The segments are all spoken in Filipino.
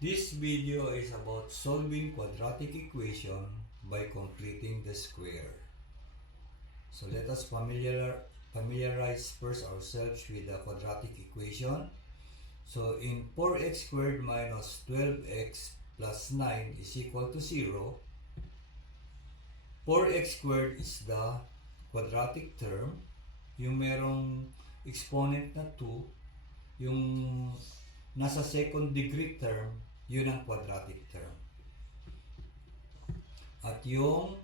This video is about solving quadratic equation by completing the square. So let us familiarize first ourselves with the quadratic equation. So in 4x squared minus 12x plus 9 is equal to 0, 4x squared is the quadratic term. Yung merong exponent na 2, yung nasa second degree term, yun ang quadratic term. At yung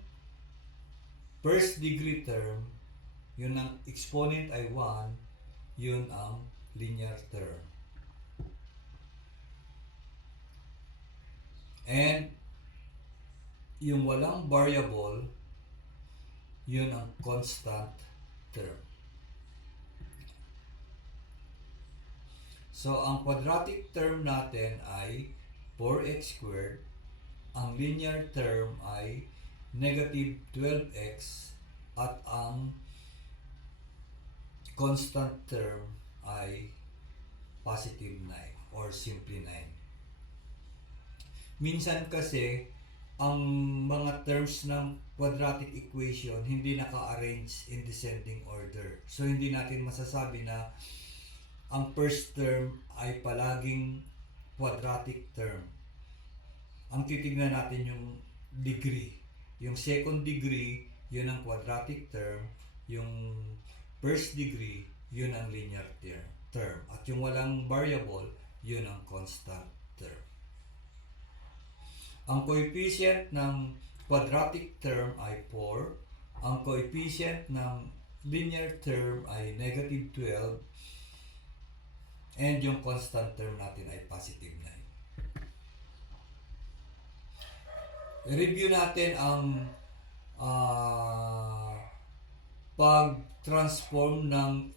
first degree term, yun ang exponent ay 1, yun ang linear term. And yung walang variable, yun ang constant term. So, ang quadratic term natin ay 4x squared. Ang linear term ay negative 12x. At ang constant term ay positive 9 or simply 9. Minsan kasi, ang mga terms ng quadratic equation hindi naka-arrange in descending order. So, hindi natin masasabi na ang first term ay palaging quadratic term. Ang titignan natin yung degree. Yung second degree, yun ang quadratic term. Yung first degree, yun ang linear term. At yung walang variable, yun ang constant term. Ang coefficient ng quadratic term ay 4. Ang coefficient ng linear term ay negative 12. And yung constant term natin ay positive 9. I-review natin ang pag-transform ng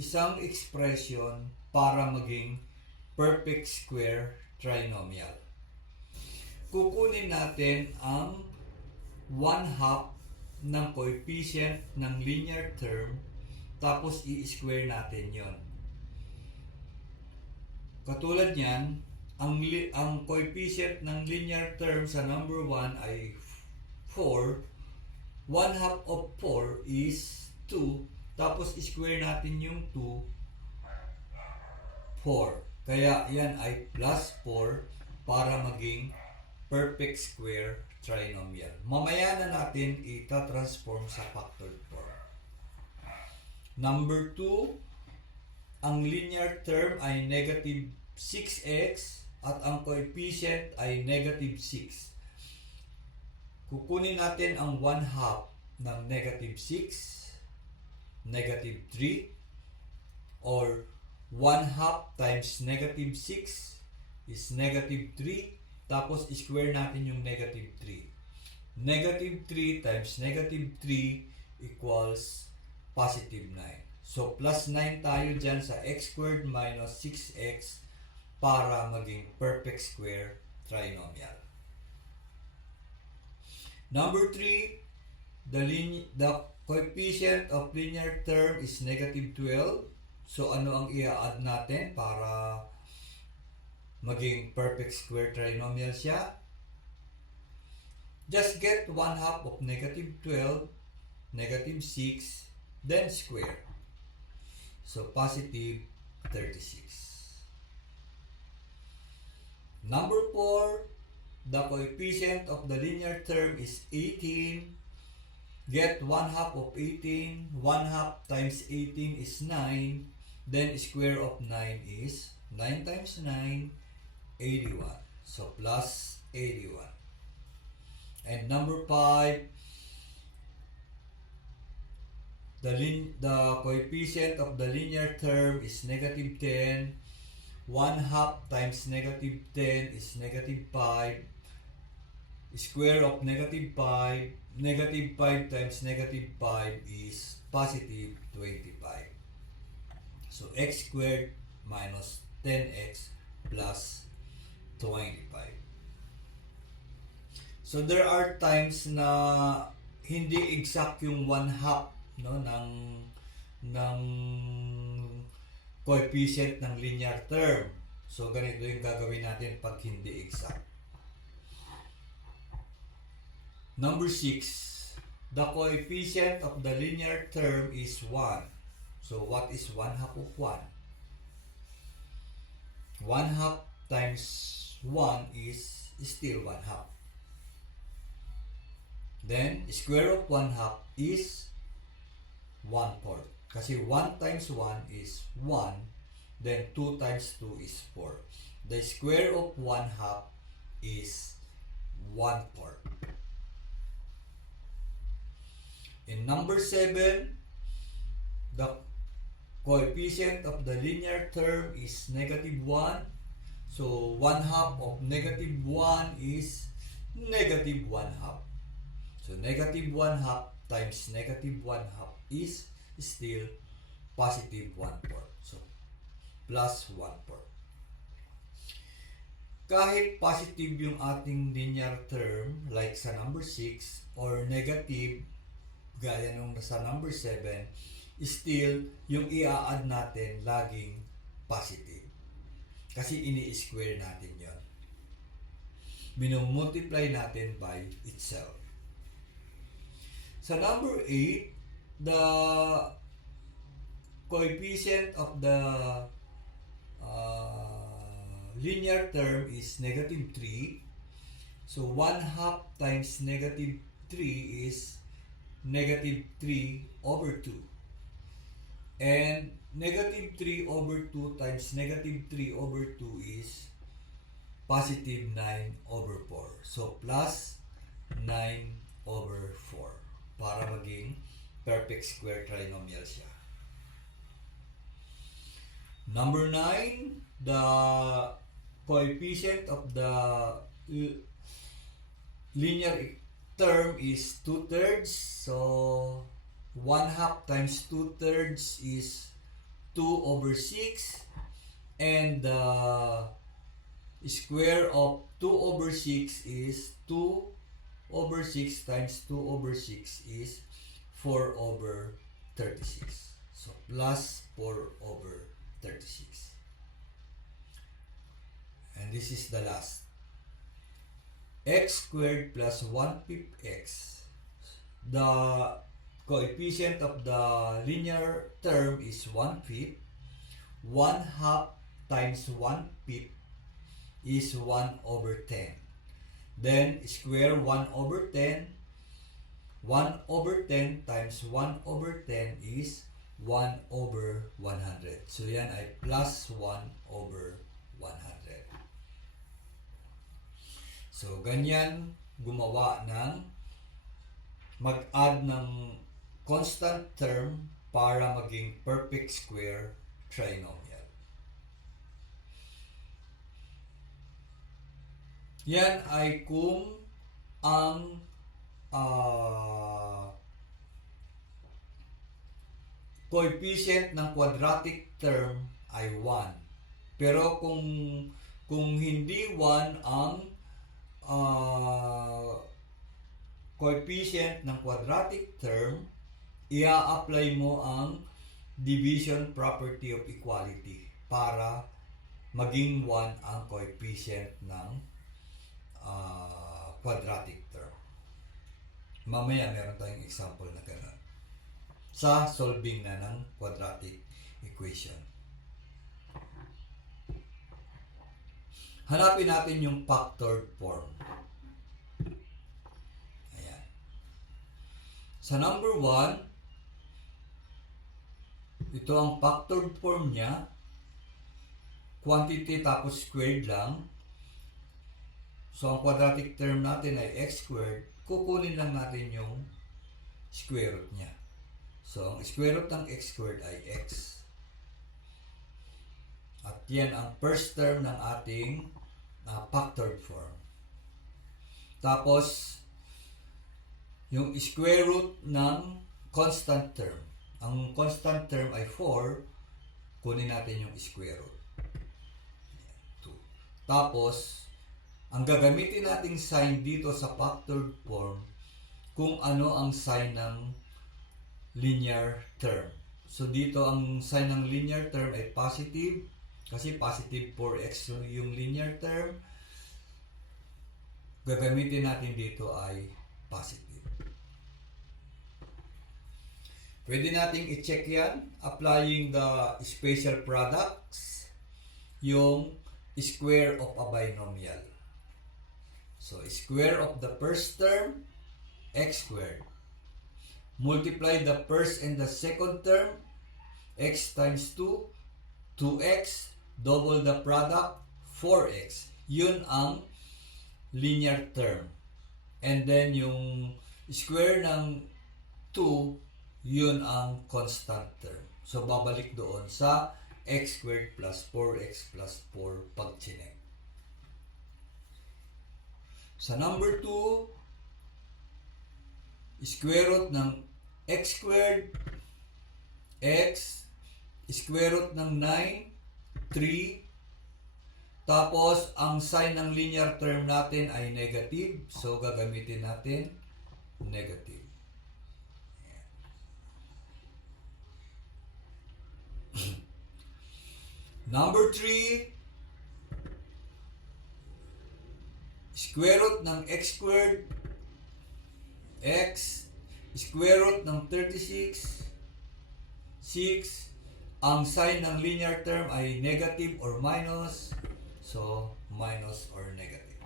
isang expression para maging perfect square trinomial. Kukunin natin ang 1/2 ng coefficient ng linear term, tapos i-square natin yon. Katulad niyan, ang coefficient ng linear term sa number 1 ay 4. 1/2 of 4 is 2. Tapos square natin yung 2, 4. Kaya yan ay plus 4 para maging perfect square trinomial. Mamaya na natin ita-transform sa factored form. Number 2, ang linear term ay negative 6x at ang coefficient ay negative 6. Kukunin natin ang 1/2 ng negative 6, negative 3, or 1/2 times negative 6 is negative 3, tapos square natin yung negative 3. Negative 3 times negative 3 equals positive 9. So, plus 9 tayo dyan sa x squared minus 6x para maging perfect square trinomial. Number 3, the coefficient of linear term is negative 12. So, ano ang i-add natin para maging perfect square trinomial siya? Just get 1/2 of negative 12, negative 6, then square. So, positive 36. Number 4, the coefficient of the linear term is 18. Get 1/2 of 18. 1/2 times 18 is 9. Then, square of 9 is 9 times 9, 81. So, plus 81. And number 5, the coefficient of the linear term is negative 10. 1/2 times negative 10 is negative 5. Square of negative 5. Negative 5 times negative 5 is positive 25. So, x squared minus 10x plus 25. So, there are times na hindi exact yung 1/2 ng coefficient ng linear term. So, ganito yung gagawin natin pag hindi exact. Number 6. The coefficient of the linear term is 1. So, what is 1 half of 1? 1 half times 1 is still 1 half. Then, square of 1 half is 1/4. Kasi 1 times 1 is 1. Then 2 times 2 is 4. The square of 1 half is 1/4. In number 7, the coefficient of the linear term is -1. So 1 half of -1 is -1 half. So -1 half times -1 half is still +1/4. So plus 1/4. Kahit positive yung ating linear term, like sa number 6, or negative, gaya nung sa number 7, still, yung i-add natin laging positive. Kasi ini-square natin yon. Minumultiply natin by itself. Sa number 8, the coefficient of the linear term is -3. So 1 half times -3 is -3/2. And -3/2 times -3/2 is +9/4. So plus 9/4 para maging perfect square trinomial siya. Number 9, the coefficient of the linear term is 2/3. So 1 half times 2/3 is 2/6. And the square of 2/6 is 2/6 times 2/6 is 4/36. So plus 4/36. And this is the last. X squared plus 1/5 x. The coefficient of the linear term is 1/5. 1 half times 1/5 is 1/10. Then square 1/10. 1/10 times 1/10 is 1/100. So yan ay plus 1/100. So ganyan gumawa ng mag-add ng constant term para maging perfect square trinomial. Yan ay kung ang coefficient ng quadratic term ay 1. Pero kung hindi 1 ang coefficient ng quadratic term, ia-apply mo ang division property of equality para maging 1 ang coefficient ng quadratic term. Mamaya meron tayong example na gano'n sa solving na ng quadratic equation. Hanapin natin yung factored form. Ayan. Sa number 1, ito ang factored form niya. Quantity tapos squared lang. So, ang quadratic term natin ay x squared. Kukunin lang natin yung square root niya. So, ang square root ng x squared ay x. At yan ang first term ng ating factored form. Tapos, yung square root ng constant term. Ang constant term ay 4. Kunin natin yung square root. 2. Tapos, ang gagamitin nating sign dito sa factored form, kung ano ang sign ng linear term. So, dito ang sign ng linear term ay positive. Kasi positive 4x yung linear term. Gagamitin natin dito ay positive. Pwede nating i-check yan applying the special products, yung square of a binomial. So, square of the first term, x squared. Multiply the first and the second term, x times 2, 2x, double the product, 4x. Yun ang linear term. And then, yung square ng 2, yun ang constant term. So, babalik doon sa x squared plus 4x plus 4 pag chinek. Sa number 2, square root ng x squared, x, square root ng 9, 3, tapos ang sign ng linear term natin ay negative. So, gagamitin natin negative. Number 3, square root ng x squared, x, square root ng 36, 6, ang sign ng linear term ay negative or minus, so minus or negative.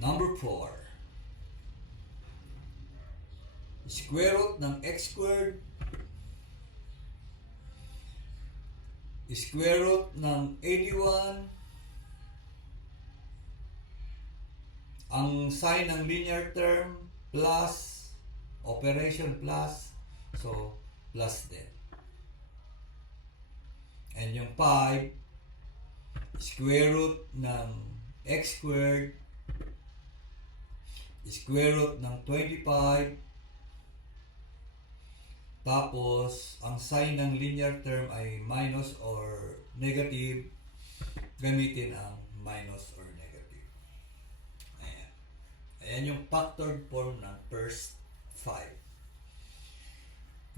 Number 4, square root ng x squared, square root ng 81, ang sign ng linear term plus, operation plus, so plus din. And yung 5, square root ng x squared, square root ng 25, tapos ang sign ng linear term ay minus or negative, gamitin ang minus or negative. Ayan. Ayan yung factored form ng first 5.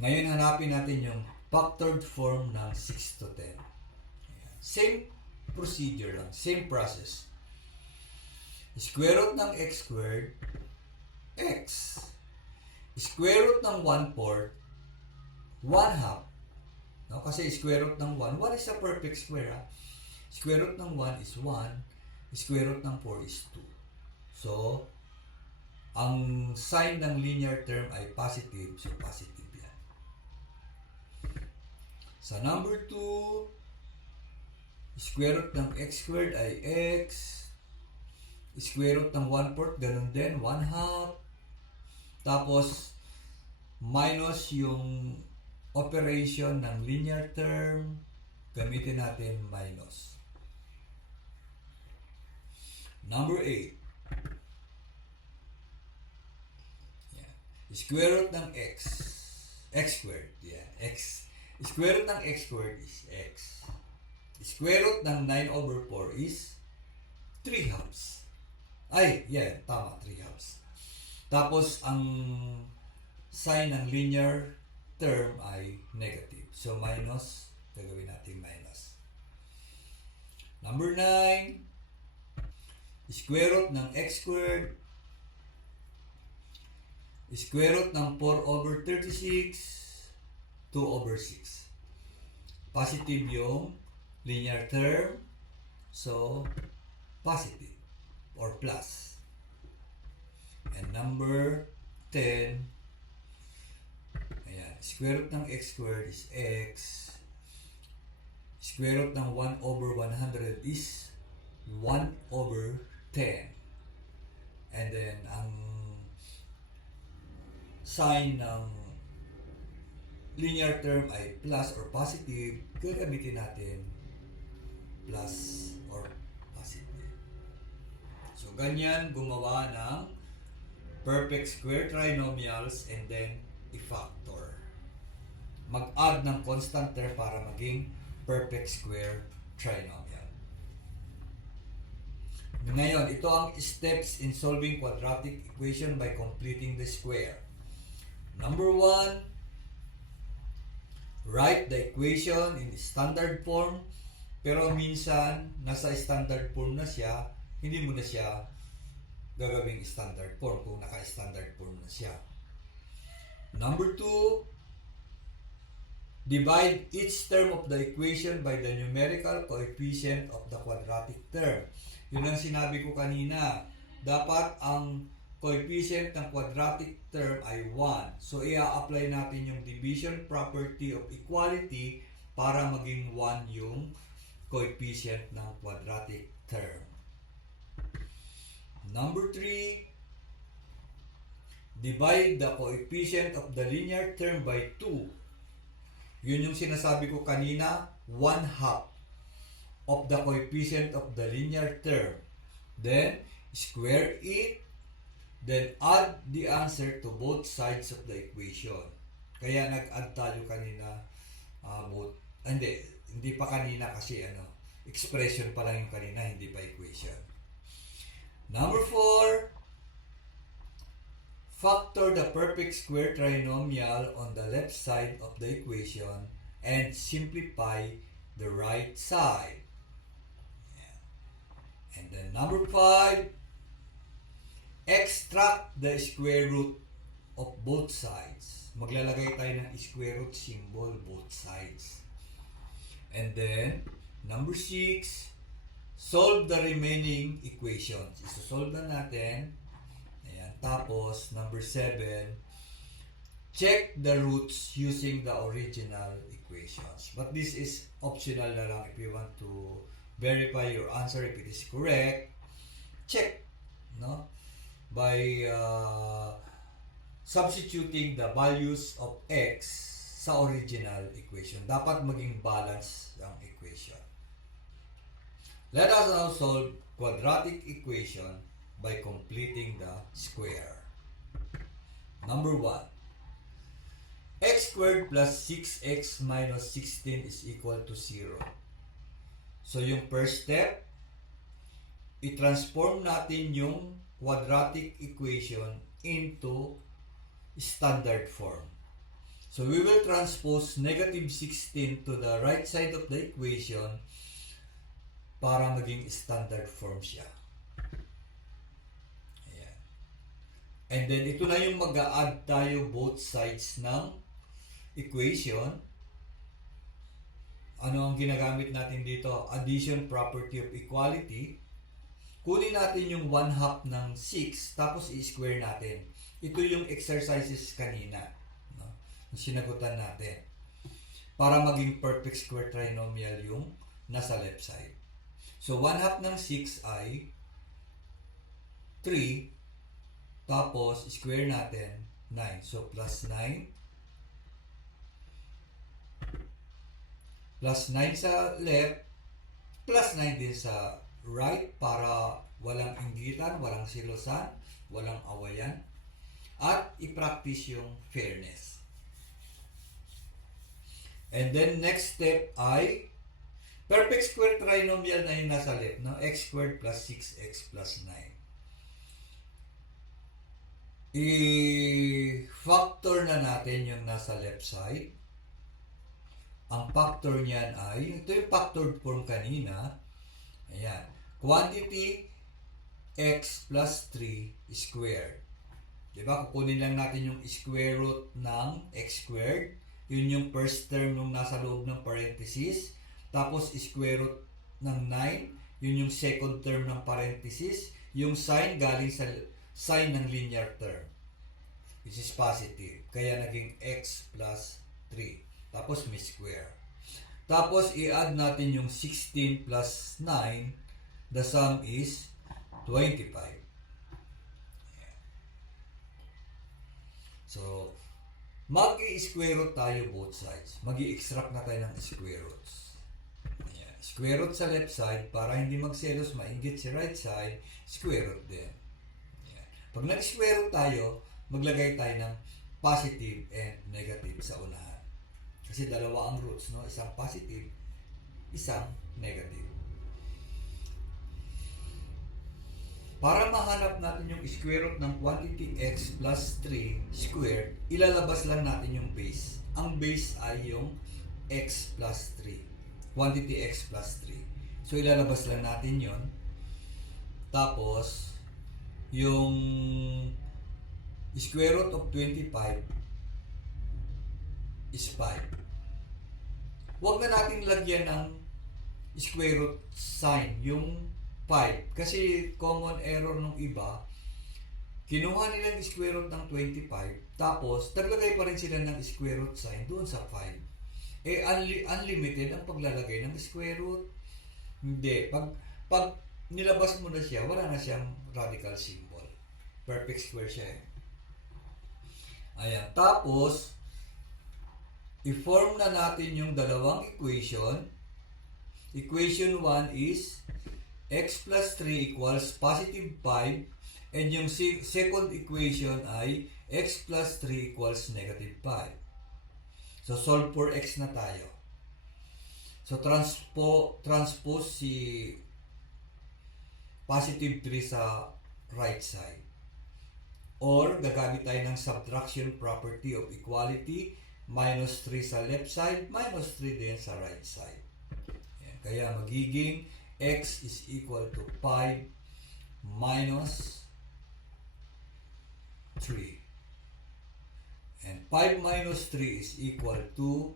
Ngayon hanapin natin yung factored form ng 6 to 10. Ayan. Same procedure lang, same process. Square root ng x squared, x. Square root ng 1/4, 1/2. No? Kasi square root ng 1 is a perfect square. Ha? Square root ng 1 is 1, square root ng 4 is 2. So, ang sign ng linear term ay positive, so positive yan. Sa number 2, square root ng x squared ay x, square root ng 1/4, ganun din, 1/2. Tapos, minus yung operation ng linear term, gamitin natin minus. Number 8. Yeah. Square root ng x squared. Yeah, x. Square root ng x squared is x. Square root ng 9/4 is 3/2. Ay, yeah, tama, 3/2. Tapos, ang sign ng linear term ay negative. So, minus, gagawin natin minus. Number 9, square root ng x squared, square root ng 4/36, 2/6. Positive yung linear term, so, positive or plus. And number 10, square root ng x squared is x. Square root ng 1/100 is 1/10. And then, ang sign ng linear term ay plus or positive. Gagamitin natin plus or positive. So, ganyan gumawa ng perfect square trinomials and then i-factor. Mag-add ng constant term para maging perfect square trinomial. Ngayon, ito ang steps in solving quadratic equation by completing the square. Number 1, write the equation in standard form, pero minsan nasa standard form na siya, hindi mo na siya gagawing standard form kung naka-standard form na siya. Number 2, divide each term of the equation by the numerical coefficient of the quadratic term. Yun ang sinabi ko kanina. Dapat ang coefficient ng quadratic term ay 1. So, i-apply natin yung division property of equality para maging 1 yung coefficient ng quadratic term. Number 3, divide the coefficient of the linear term by 2. Yun yung sinasabi ko kanina, 1/2 of the coefficient of the linear term. Then, square it. Then, add the answer to both sides of the equation. Kaya nag-add tayo kanina, hindi pa kanina kasi expression pa lang yung kanina, hindi pa equation. Number 4, factor the perfect square trinomial on the left side of the equation and simplify the right side. And then number 5, extract the square root of both sides. Maglalagay tayo ng square root symbol both sides. And then number 6, solve the remaining equations. Isosolve na natin. Ayan. Tapos, number 7, check the roots using the original equations. But this is optional na lang if you want to verify your answer if it is correct. Check, no? By substituting the values of x sa original equation. Dapat maging balance ang equation. Let us now solve quadratic equation by completing the square. Number 1. X squared plus 6x minus 16 is equal to 0. So yung first step, i-transform natin yung quadratic equation into standard form. So we will transpose negative 16 to the right side of the equation para maging standard form siya. Ayan. And then, ito na yung mag-a-add tayo both sides ng equation. Ano ang ginagamit natin dito? Addition property of equality. Kunin natin yung 1/2 ng 6, tapos i-square natin. Ito yung exercises kanina, no? Yung sinagutan natin. Para maging perfect square trinomial yung nasa left side. So, 1/2 ng 6 ay 3, tapos square natin 9. So, plus 9. Plus 9 sa left, plus 9 din sa right para walang inggitan, walang silosan, walang awayan. At i-practice yung fairness. And then, next step ay perfect square trinomial na yung nasa left, no? X squared plus 6x plus 9. I-factor na natin yung nasa left side. Ang factor niyan ay, ito yung factored form kanina. Ayan. Quantity x plus 3 squared. Diba? Kukunin lang natin yung square root ng x squared. Yun yung first term nung nasa loob ng parenthesis. Tapos, square root ng 9, yun yung second term ng parenthesis. Yung sign galing sa sign ng linear term, which is positive. Kaya naging x plus 3. Tapos, may square. Tapos, i-add natin yung 16 plus 9. The sum is 25. So, mag-i-square root tayo both sides. Mag-i-extract na tayo ng square roots. Ayan. Square root sa left side para hindi magselos, mainggit si right side, square root din. Ayan. Pag nag-square root tayo, maglagay tayo ng positive and negative sa unahan. Kasi dalawa ang roots, no? Isang positive, isang negative. Para mahanap natin yung square root ng quantity x plus 3 squared, ilalabas lang natin yung base. Ang base ay yung x plus 3. Quantity x plus 3. So, ilalabas lang natin yon. Tapos, yung square root of 25 is 5. Huwag na natin lagyan ng square root sign, yung 5. Kasi common error ng iba, kinuha nilang square root ng 25, tapos naglagay pa rin sila ng square root sign doon sa 5. Unlimited ang paglalagay ng square root. Hindi. Pag nilabas mo na siya, wala na siyang radical symbol. Perfect square siya eh. Ayan. Tapos, i-form na natin yung dalawang equation. Equation 1 is x plus 3 equals positive 5. And yung second equation ay x plus 3 equals negative 5. So, solve for x na tayo. So, transpose si positive 3 sa right side. Or, gagamit tayo ng subtraction property of equality. Minus 3 sa left side, minus 3 din sa right side. Ayan. Kaya magiging x is equal to 5 minus 3. And 5 minus 3 is equal to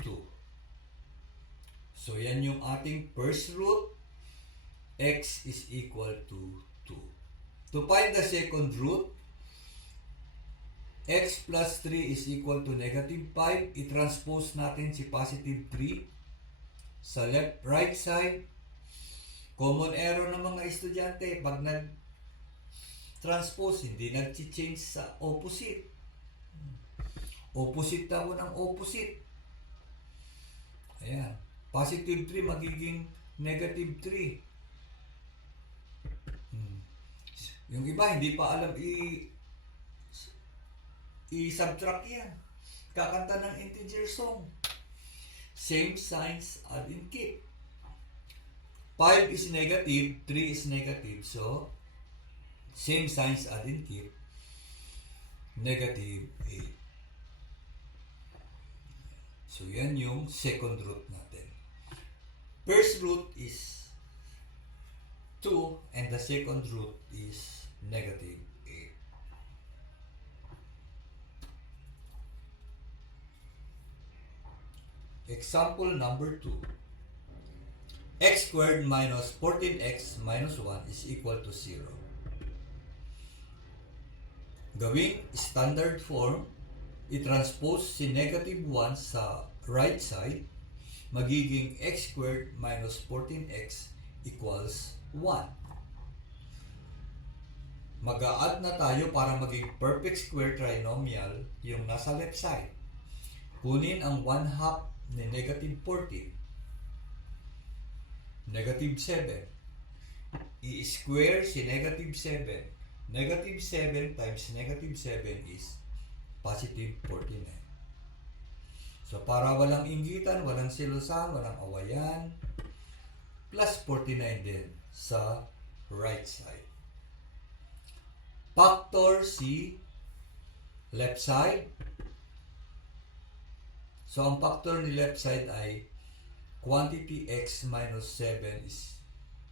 2. So, yan yung ating first root. X is equal to 2. To find the second root, x plus 3 is equal to negative 5. I-transpose natin si positive 3 sa right side. Common error ng mga estudyante, pag nag-transpose, hindi nag-change sa opposite. Opposite daw ng opposite. Ayan. Positive 3 magiging negative 3. Yung iba, hindi pa alam i-subtract yan. Kakanta ng integer song. Same signs add and keep. 5 is negative, 3 is negative. So, same signs add and keep. Negative 8. So, yan yung second root natin. First root is 2 and the second root is negative 8. Example number 2. X squared minus 14x minus 1 is equal to 0. Gawing standard form, i-transpose si negative 1 sa right side, magiging x squared minus 14x equals 1. Mag-a-add na tayo para maging perfect square trinomial yung nasa left side. Kunin ang 1/2 ni negative 14. Negative 7. I-square si negative 7. Negative 7 times negative 7 is positive 49. So, para walang inggitan, walang silusan, walang awayan, plus 49 din sa right side. Factor si left side. So, ang factor ni left side ay quantity x minus 7 is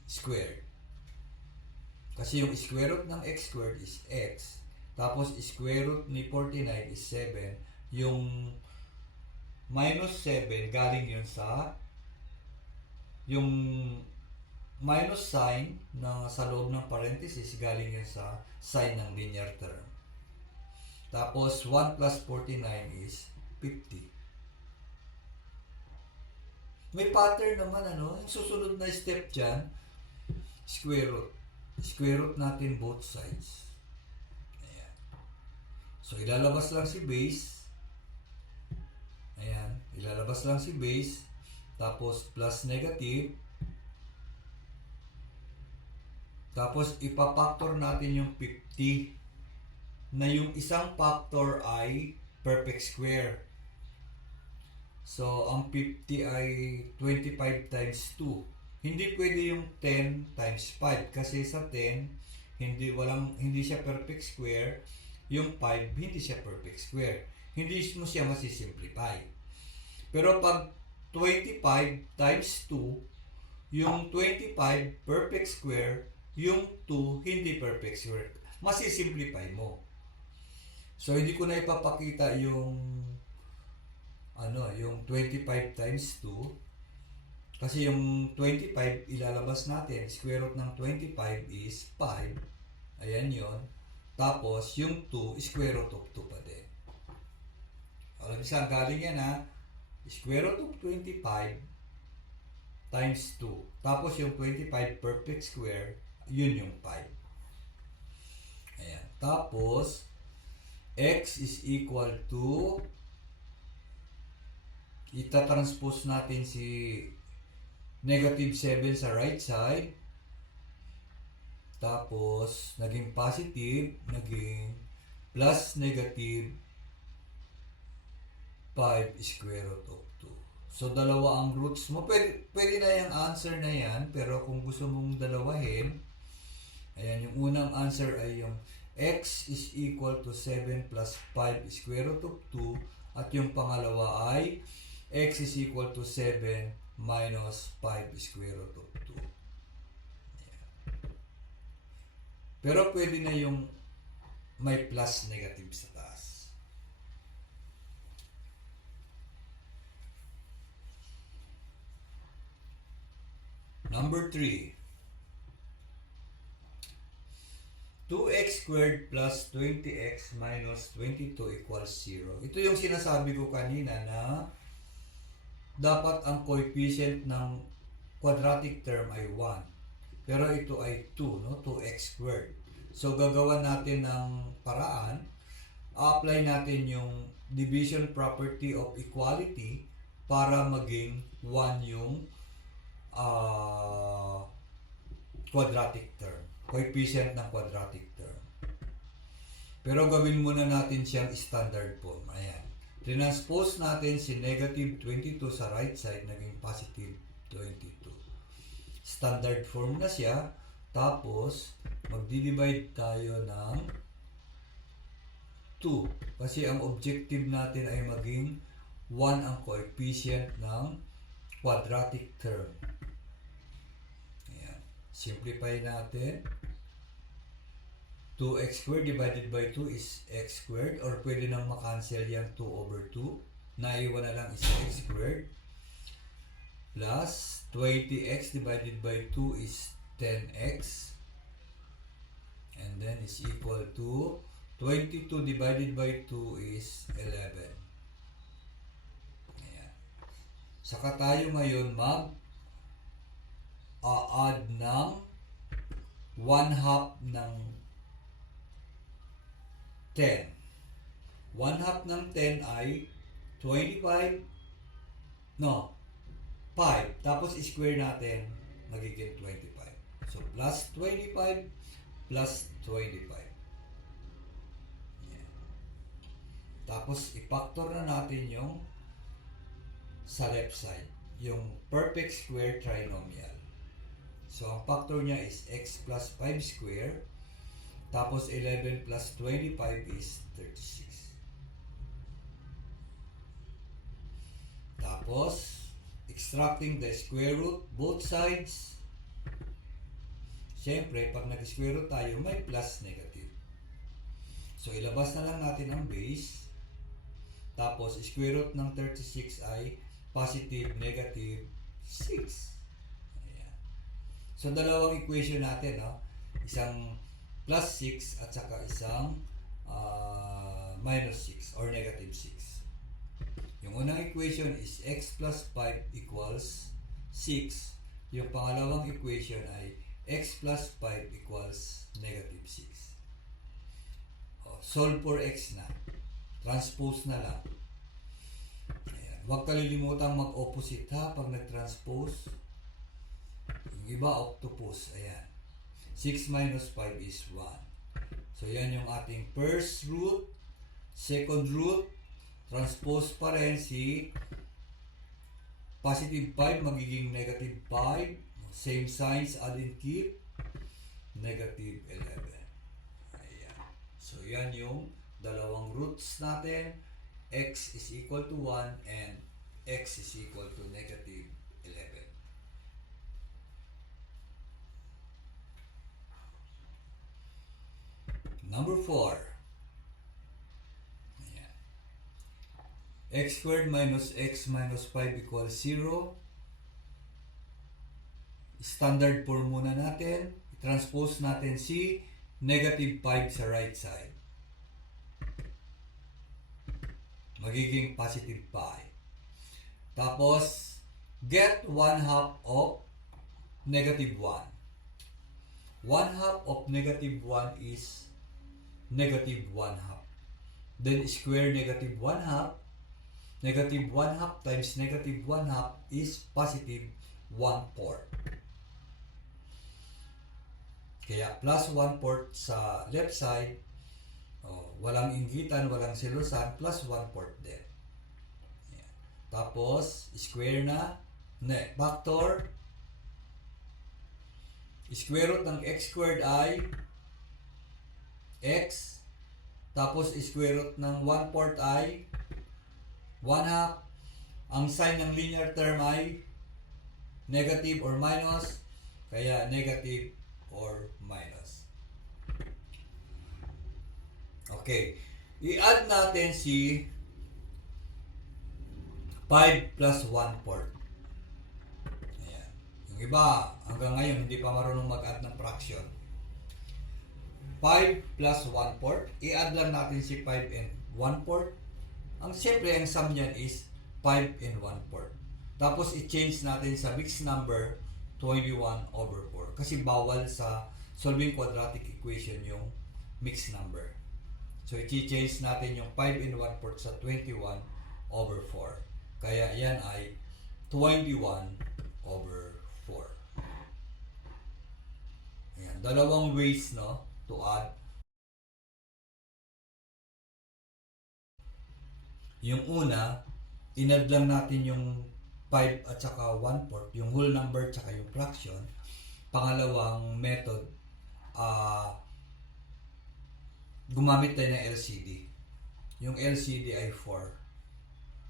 squared. Kasi yung square root ng x squared is x. Tapos, square root ni 49 is 7. Yung minus 7, galing yun sa yung minus sign na sa loob ng parenthesis, galing yun sa sign ng linear term. Tapos, 1 plus 49 is 50. May pattern naman, ano? Yung susunod na step dyan, square root. Square root natin both sides. Ayan. So, ilalabas lang si base. Ayan. Ilalabas lang si base. Tapos, plus negative. Tapos, ipapactor natin yung 50. Na yung isang factor ay perfect square. So, ang 50 ay 25 times 2. Hindi pwede yung 10 times 5 kasi sa 10 hindi siya perfect square, yung 5 hindi siya perfect square. Hindi mo siya masisimplify. Pero pag 25 times 2, yung 25 perfect square, yung 2 hindi perfect square. Masisimplify mo. So, hindi ko na ipapakita yung 25 times 2. Kasi yung 25, ilalabas natin. Square root ng 25 is 5. Ayan yon. Tapos, yung 2, square root of 2 pa din. Alam niyo saan galing yan ha? Square root of 25 times 2. Tapos yung 25 perfect square, yun yung 5. Ayan. Tapos, x is equal to, itatranspose natin si negative 7 sa right side. Tapos, naging positive, naging plus negative 5 square root of 2. So, dalawa ang roots mo. Pwede na yung answer na yan, pero kung gusto mong dalawahin, ayan, yung unang answer ay yung x is equal to 7 plus 5 square root of 2, at yung pangalawa ay x is equal to 7 minus 5 square root of 2. Ayan. Pero pwede na yung may plus negative sa taas. Number 3. 2x squared plus 20x minus 22 equals 0. Ito yung sinasabi ko kanina na dapat ang coefficient ng quadratic term ay 1. Pero ito ay 2, no? 2x squared. So, gagawa natin ng paraan. Apply natin yung division property of equality para maging 1 yung quadratic term. Coefficient ng quadratic term. Pero gawin muna natin siyang standard form. Ayan. Transpose natin si negative 22 sa right side, naging positive 22. Standard form na siya. Tapos, magdi-divide tayo ng 2. Kasi ang objective natin ay maging 1 ang coefficient ng quadratic term. Ayan. Simplify natin. 2x squared divided by 2 is x squared, or pwede nang makancel yung 2 over 2. Naiwan na lang is x squared. Plus 20x divided by 2 is 10x. And then is equal to 22 divided by 2 is 11. Ayan. Saka tayo ngayon mag-add ng 1/2 ng 10. 1/2 ng 10 ay 25, 5. Tapos square natin, magiging 25. So, plus 25 plus 25. Yan. Tapos, i-factor na natin yung sa left side, yung perfect square trinomial. So, ang factor niya is x plus 5 square. Tapos, 11 plus 25 is 36. Tapos, extracting the square root, both sides. Siyempre, pag nag-square root tayo, may plus negative. So, ilabas na lang natin ang base. Tapos, square root ng 36 ay positive, negative 6. Ayan. So, dalawang equation natin, no? Isang plus 6 at saka isang minus 6 or negative 6. Yung unang equation is x plus 5 equals 6. Yung pangalawang equation ay x plus 5 equals negative 6. Solve for x na. Transpose na lang. Ayan. Huwag kalilimutang mag-opposite ha pag nag-transpose. Yung iba, octopus. Ayan. 6 minus 5 is 1. So, yan yung ating first root. Second root, transpose pa rin si positive 5 magiging negative 5. Same signs, add and keep. Negative 11. Ayan. So, yan yung dalawang roots natin. X is equal to 1 and x is equal to negative 11. Number 4. Ayan. X squared minus x minus 5 equals 0. Standard form muna natin. I-transpose natin si negative 5 sa right side. Magiging positive 5. Tapos, get 1/2 of negative 1. 1/2 of negative 1 is negative 1/2. Then, square negative 1/2. Negative 1/2 times negative 1/2 is positive 1/4. Kaya plus 1/4 sa left side, walang inggitan, walang silusan, plus 1/4 din. Ayan. Tapos, square na, factor, square root ng x squared ay x, tapos square root ng 1/4 ay 1/2. Ang sign ng linear term ay negative or minus, kaya negative or minus. Okay. I-add natin si 5 plus 1/4. Ayan. Yung iba, hanggang ngayon, hindi pa marunong mag-add ng fraction. 5 plus 1/4. I-add lang natin si 5 and 1/4. Siyempre, ang sum niyan is 5 and 1/4. Tapos, i-change natin sa mixed number 21/4. Kasi bawal sa solving quadratic equation yung mixed number. So, i-change natin yung 5 and 1/4 sa 21/4. Kaya yan ay 21/4. Ayan. Dalawang ways, no, to add. Yung una, in-add lang natin yung 5 at saka 1/4, yung whole number at saka yung fraction. Pangalawang method, gumamit tayo ng LCD. Yung LCD ay 4.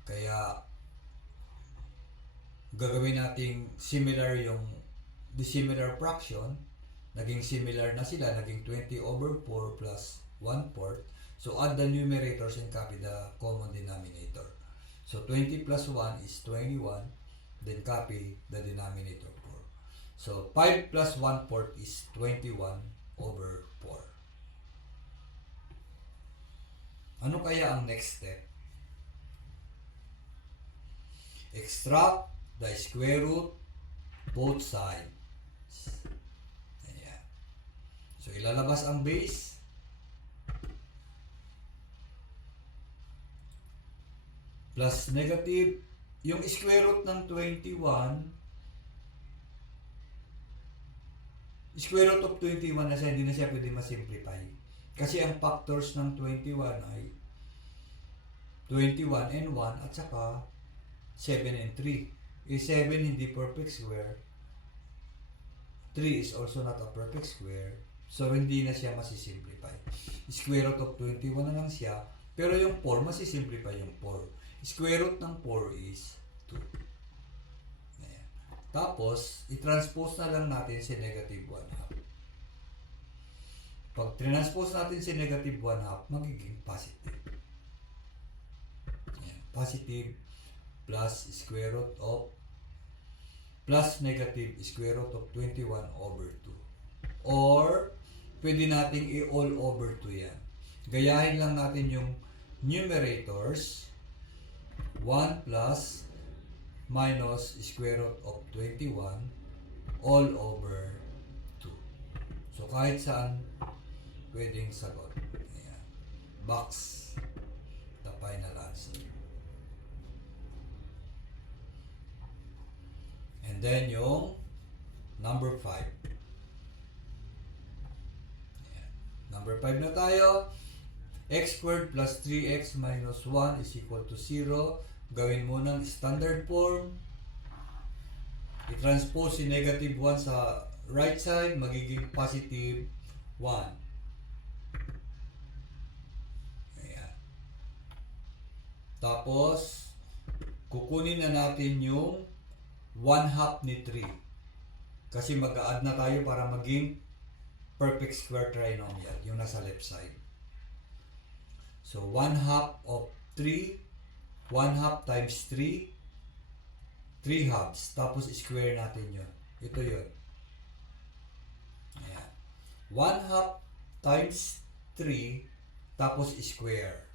Kaya, gagawin nating similar yung dissimilar fraction. Naging similar na sila, naging 20/4 plus 1/4. So, add the numerators and copy the common denominator. So, 20 plus 1 is 21. Then, copy the denominator 4. So, 5 plus 1/4 is 21/4. Ano kaya ang next step? Extract the square root both sides. Ayan. So, ilalabas ang base. Plus negative. Yung square root ng 21, square root of 21 na siya, hindi na siya pwede masimplify. Kasi ang factors ng 21 ay 21 and 1 at saka 7 and 3. 7 hindi perfect square. 3 is also not a perfect square. So, hindi na siya masisimplify. Square root of 21 na lang siya. Pero yung 4, masisimplify yung 4. Square root ng 4 is 2. Ayan. Tapos, i-transpose na lang natin si negative 1/2. Pag transpose natin si negative 1/2, magiging positive. Ayan. Positive plus square root of plus negative square root of 21/2. Or, pwede nating i-all over 2 yan. Gayahin lang natin yung numerators. 1 plus minus square root of 21 all over 2. So, kahit saan pwedeng sagot. Ayan. Box the final answer. And then yung number 5. Ayan. Number 5 na tayo. X squared plus 3x minus 1 is equal to 0. Gawin mo ng standard form. I-transpose si negative 1 sa right side, magiging positive 1. Ayan. Tapos, kukunin na natin yung 1/2 ni 3. Kasi mag-a-add na tayo para maging perfect square trinomial, yung nasa left side. So, 1/2 of 3, 1/2 times 3, 3 halves. Tapos, square natin yun. Ito yun. Ayan. 1/2 times 3, tapos square.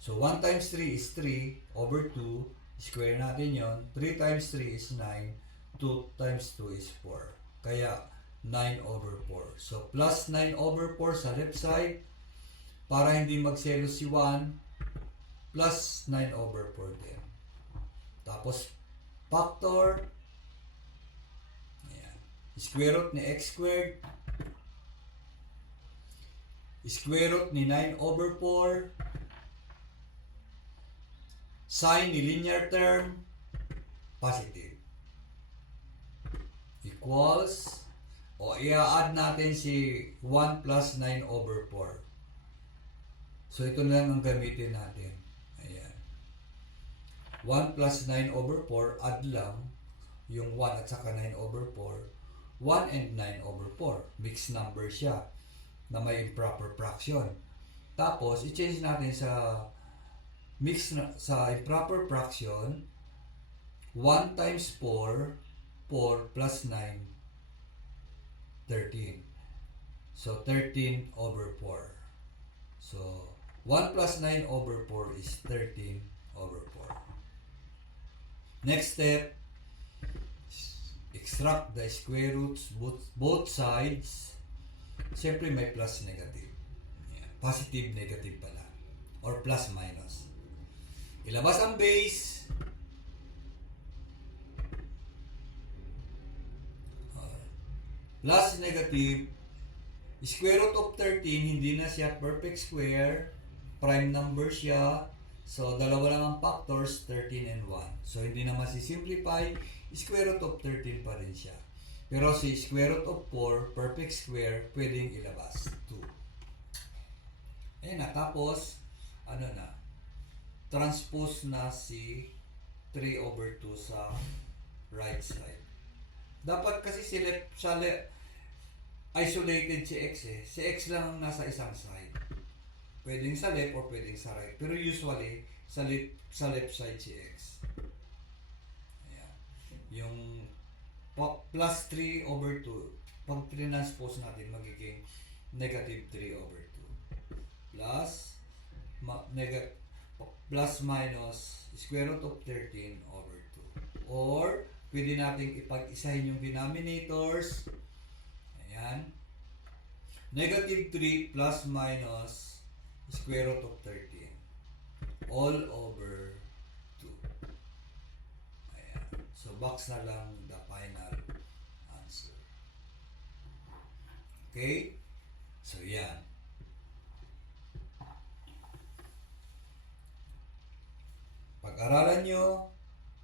So, 1 times 3 is 3 over 2. Square natin yon. 3 times 3 is 9. 2 times 2 is 4. Kaya, 9 over 4. So, plus 9 over 4 sa left side. Para hindi magselo si 1, plus 9 over 4 din. Tapos, factor. Ayan. Square root ni x squared. Square root ni 9 over 4. Sine ni linear term, positive. Equals, o i-add natin si 1 plus 9 over 4. So, ito na lang ang gamitin natin. Ayan. 1 plus 9 over 4, add lang yung 1 at saka 9 over 4. 1 and 9 over 4. Mixed number siya na may improper fraction. Tapos, i-change natin sa sa improper fraction. 1 times 4, 4 plus 9, 13. So, 13 over 4. So, 1 plus 9 over 4 is 13 over 4. Next step, extract the square roots both sides. Siyempre may plus negative. Ayan. Positive, negative pala. Or plus, minus. Ilabas ang base. Plus, negative. Square root of 13, hindi na siya perfect square. Prime number siya. So, dalawa lang ang factors, 13 and 1. So, hindi na masisimplify. Square root of 13 pa rin siya. Pero si square root of 4, perfect square, pwedeng ilabas. 2. Ayan na. Tapos, ano na? Transpose na si 3 over 2 sa right side. Dapat kasi isolated si x eh. Si x lang ang nasa isang side. Pwedeng sa left or pwedeng sa right. Pero usually, sa left side si x. Ayan. Yung plus 3 over 2, pag transpose natin, magiging negative 3 over 2. Plus minus square root of 13 over 2. Or, pwede natin ipag-isahin yung denominators. Ayan. Negative 3 plus minus square root of 13. All over 2. Ayan. So, box na lang the final answer. Okay? So, yan. Pag-aralan nyo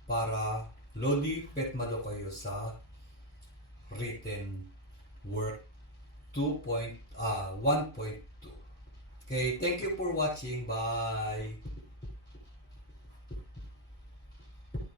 para lodi petmado kayo sa written work 1.2. Okay, thank you for watching. Bye!